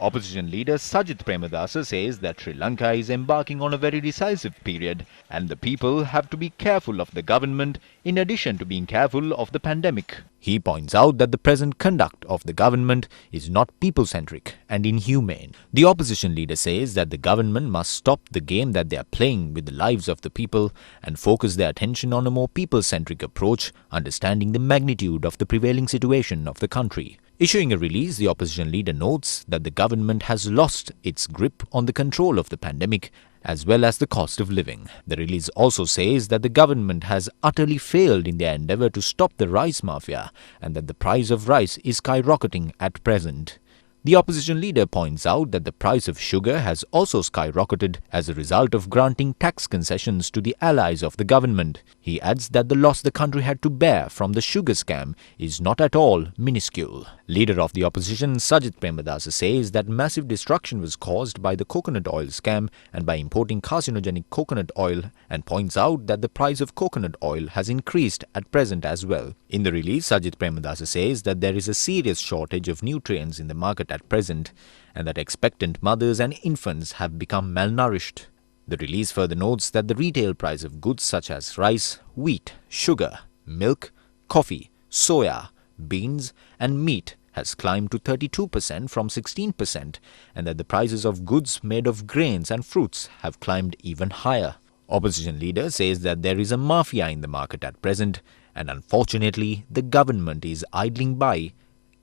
Opposition leader Sajith Premadasa says that Sri Lanka is embarking on a very decisive period and the people have to be careful of the government in addition to being careful of the pandemic. He points out that the present conduct of the government is not people-centric and inhumane. The opposition leader says that the government must stop the game that they are playing with the lives of the people and focus their attention on a more people-centric approach, understanding the magnitude of the prevailing situation of the country. Issuing a release, the opposition leader notes that the government has lost its grip on the control of the pandemic as well as the cost of living. The release also says that the government has utterly failed in their endeavour to stop the rice mafia and that the price of rice is skyrocketing at present. The opposition leader points out that the price of sugar has also skyrocketed as a result of granting tax concessions to the allies of the government. He adds that the loss the country had to bear from the sugar scam is not at all minuscule. Leader of the opposition Sajith Premadasa says that massive destruction was caused by the coconut oil scam and by importing carcinogenic coconut oil, and points out that the price of coconut oil has increased at present as well. In the release, Sajith Premadasa says that there is a serious shortage of nutrients in the market at present and that expectant mothers and infants have become malnourished. The release further notes that the retail price of goods such as rice, wheat, sugar, milk, coffee, soya, beans and meat has climbed to 32% from 16% and that the prices of goods made of grains and fruits have climbed even higher. Opposition leader says that there is a mafia in the market at present and unfortunately the government is idling by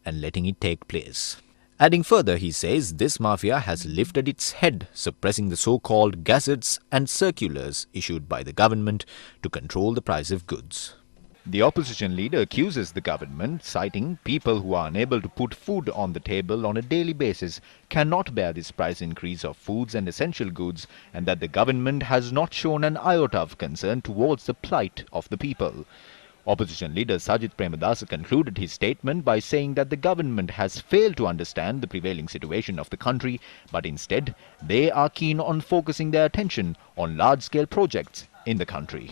and letting it take place. Adding further, he says this mafia has lifted its head, suppressing the so-called gazettes and circulars issued by the government to control the price of goods. The opposition leader accuses the government, citing people who are unable to put food on the table on a daily basis cannot bear this price increase of foods and essential goods, and that the government has not shown an iota of concern towards the plight of the people. Opposition leader Sajith Premadasa concluded his statement by saying that the government has failed to understand the prevailing situation of the country, but instead they are keen on focusing their attention on large-scale projects in the country.